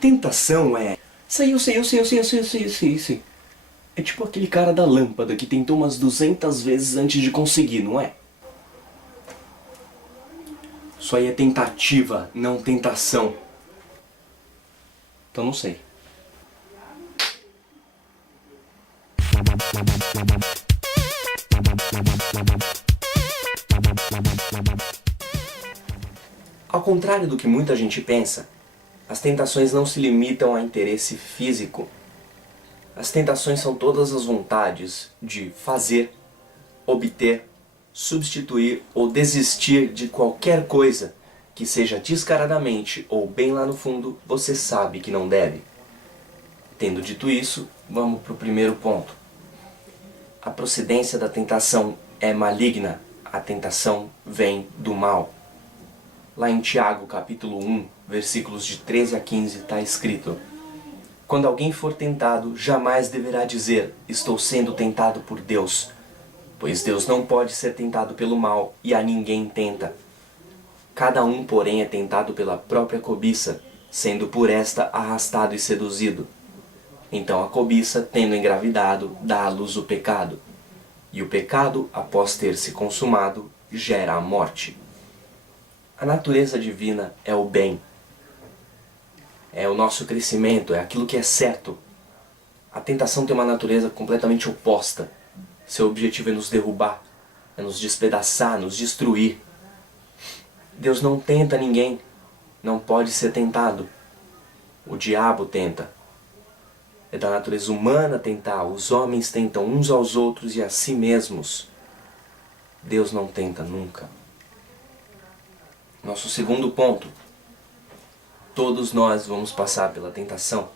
Tentação é... Eu sei. É tipo aquele cara da lâmpada que tentou umas 200 vezes antes de conseguir, não é? Isso aí é tentativa, não tentação. Então não sei. Ao contrário do que muita gente pensa, as tentações não se limitam a interesse físico. As tentações são todas as vontades de fazer, obter, substituir ou desistir de qualquer coisa que seja descaradamente ou bem lá no fundo você sabe que não deve. Tendo dito isso, vamos para o primeiro ponto. A procedência da tentação é maligna. A tentação vem do mal. Lá em Tiago, capítulo 1, versículos de 13 a 15, está escrito: quando alguém for tentado, jamais deverá dizer, estou sendo tentado por Deus, pois Deus não pode ser tentado pelo mal e a ninguém tenta. Cada um, porém, é tentado pela própria cobiça, sendo por esta arrastado e seduzido. Então a cobiça, tendo engravidado, dá à luz o pecado. E o pecado, após ter se consumado, gera a morte. A natureza divina é o bem. É o nosso crescimento, é aquilo que é certo. A tentação tem uma natureza completamente oposta. Seu objetivo é nos derrubar, é nos despedaçar, nos destruir. Deus não tenta ninguém, não pode ser tentado. O diabo tenta. É da natureza humana tentar, os homens tentam uns aos outros e a si mesmos. Deus não tenta nunca. Nosso segundo ponto. Todos nós vamos passar pela tentação.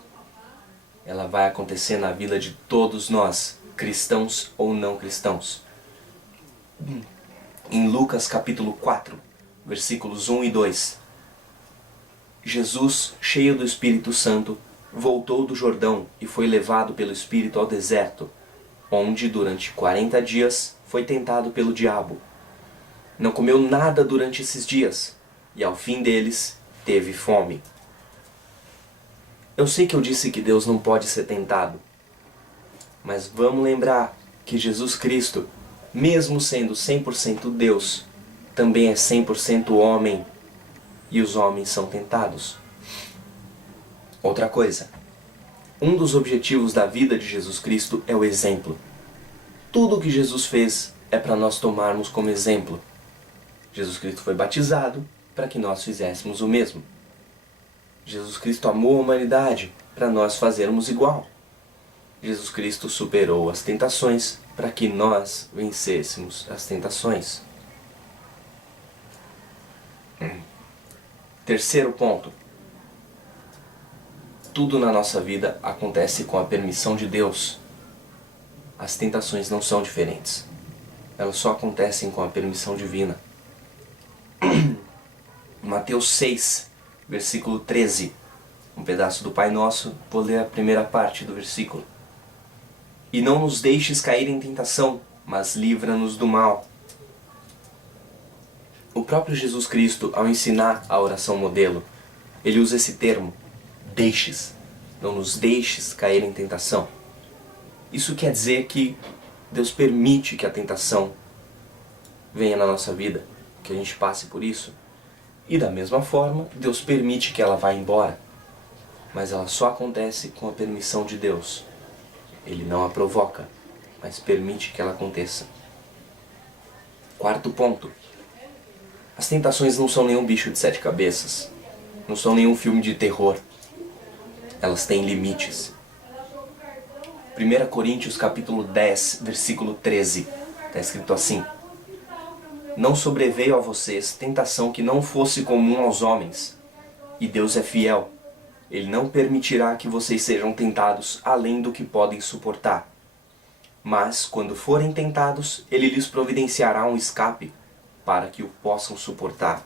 Ela vai acontecer na vida de todos nós, cristãos ou não cristãos. Em Lucas capítulo 4, versículos 1 e 2. Jesus, cheio do Espírito Santo, voltou do Jordão e foi levado pelo Espírito ao deserto, onde durante 40 dias foi tentado pelo diabo. Não comeu nada durante esses dias, e ao fim deles teve fome. Eu sei que eu disse que Deus não pode ser tentado, mas vamos lembrar que Jesus Cristo, mesmo sendo 100% Deus, também é 100% homem, e os homens são tentados. Outra coisa, um dos objetivos da vida de Jesus Cristo é o exemplo. Tudo o que Jesus fez é para nós tomarmos como exemplo. Jesus Cristo foi batizado para que nós fizéssemos o mesmo. Jesus Cristo amou a humanidade para nós fazermos igual. Jesus Cristo superou as tentações para que nós vencêssemos as tentações. Terceiro ponto. Tudo na nossa vida acontece com a permissão de Deus. As tentações não são diferentes. Elas só acontecem com a permissão divina. Mateus 6, versículo 13. Um pedaço do Pai Nosso, vou ler a primeira parte do versículo. E não nos deixes cair em tentação, mas livra-nos do mal. O próprio Jesus Cristo, ao ensinar a oração modelo, ele usa esse termo, deixes. Não nos deixes cair em tentação. Isso quer dizer que Deus permite que a tentação venha na nossa vida, que a gente passe por isso. E da mesma forma, Deus permite que ela vá embora. Mas ela só acontece com a permissão de Deus. Ele não a provoca, mas permite que ela aconteça. Quarto ponto. As tentações não são nenhum bicho de 7 cabeças. Não são nenhum filme de terror. Elas têm limites. 1 Coríntios capítulo 10, versículo 13. Está escrito assim: não sobreveio a vocês tentação que não fosse comum aos homens. E Deus é fiel. Ele não permitirá que vocês sejam tentados além do que podem suportar. Mas, quando forem tentados, Ele lhes providenciará um escape para que o possam suportar.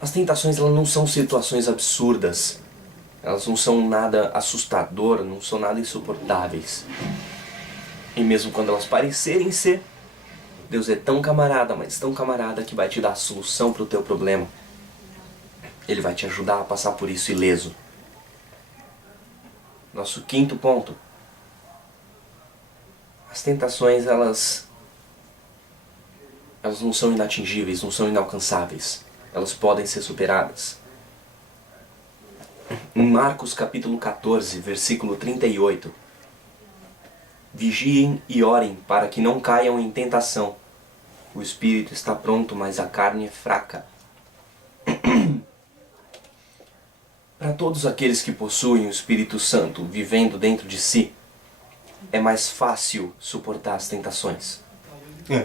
As tentações, elas não são situações absurdas. Elas não são nada assustador, não são nada insuportáveis. E mesmo quando elas parecerem ser, Deus é tão camarada, mas tão camarada, que vai te dar a solução para o teu problema. Ele vai te ajudar a passar por isso ileso. Nosso quinto ponto. As tentações, elas não são inatingíveis, não são inalcançáveis. Elas podem ser superadas. Em Marcos capítulo 14, versículo 38. Vigiem e orem para que não caiam em tentação. O espírito está pronto, mas a carne é fraca. Para todos aqueles que possuem o Espírito Santo vivendo dentro de si, é mais fácil suportar as tentações.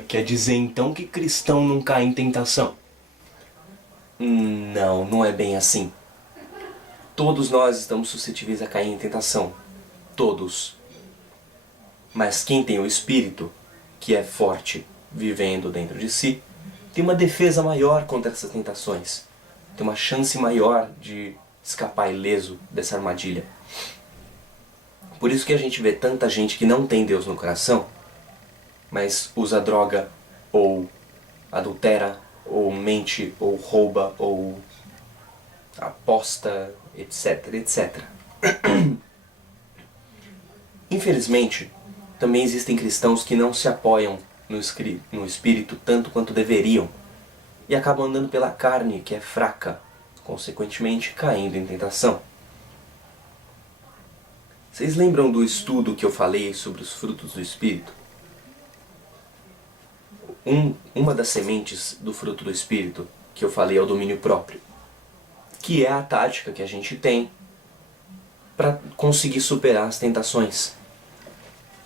Quer dizer então que cristão não cai em tentação? Não, não é bem assim. Todos nós estamos suscetíveis a cair em tentação. Todos. Mas quem tem o Espírito, que é forte, vivendo dentro de si, tem uma defesa maior contra essas tentações. Tem uma chance maior de escapar ileso dessa armadilha. Por isso que a gente vê tanta gente que não tem Deus no coração, mas usa droga, ou adultera, ou mente, ou rouba, ou aposta, etc, etc. Infelizmente, também existem cristãos que não se apoiam no Espírito tanto quanto deveriam, e acabam andando pela carne, que é fraca, consequentemente caindo em tentação. Vocês lembram do estudo que eu falei sobre os frutos do Espírito? Uma das sementes do fruto do Espírito que eu falei é o domínio próprio, que é a tática que a gente tem para conseguir superar as tentações.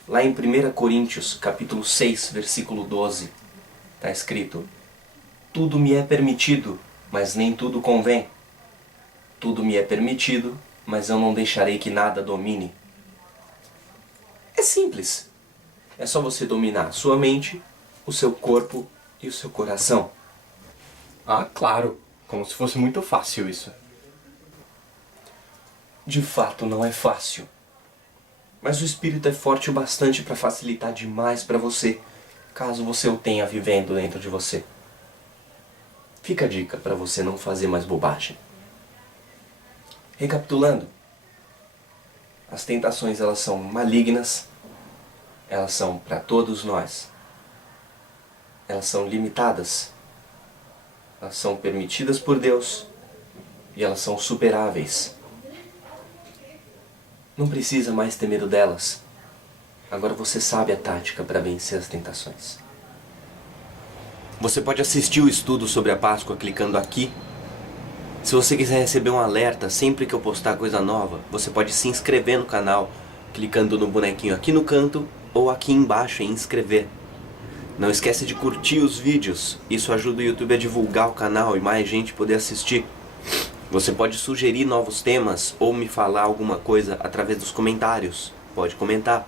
Lá em 1 Coríntios, capítulo 6, versículo 12, está escrito: tudo me é permitido, mas nem tudo convém. Tudo me é permitido, mas eu não deixarei que nada domine. É simples. É só você dominar a sua mente, o seu corpo e o seu coração. Ah, claro. Como se fosse muito fácil isso. De fato, não é fácil. Mas o Espírito é forte o bastante para facilitar demais para você, caso você o tenha vivendo dentro de você. Fica a dica para você não fazer mais bobagem. Recapitulando, as tentações elas são malignas, elas são para todos nós. Elas são limitadas, elas são permitidas por Deus e elas são superáveis. Não precisa mais ter medo delas. Agora você sabe a tática para vencer as tentações. Você pode assistir o estudo sobre a Páscoa clicando aqui. Se você quiser receber um alerta sempre que eu postar coisa nova, você pode se inscrever no canal clicando no bonequinho aqui no canto ou aqui embaixo em inscrever. Não esquece de curtir os vídeos, isso ajuda o YouTube a divulgar o canal e mais gente poder assistir. Você pode sugerir novos temas ou me falar alguma coisa através dos comentários, pode comentar.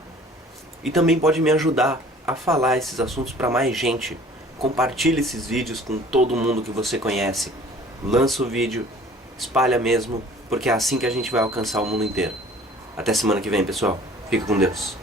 E também pode me ajudar a falar esses assuntos para mais gente. Compartilhe esses vídeos com todo mundo que você conhece. Lança o vídeo, espalha mesmo, porque é assim que a gente vai alcançar o mundo inteiro. Até semana que vem, pessoal. Fica com Deus.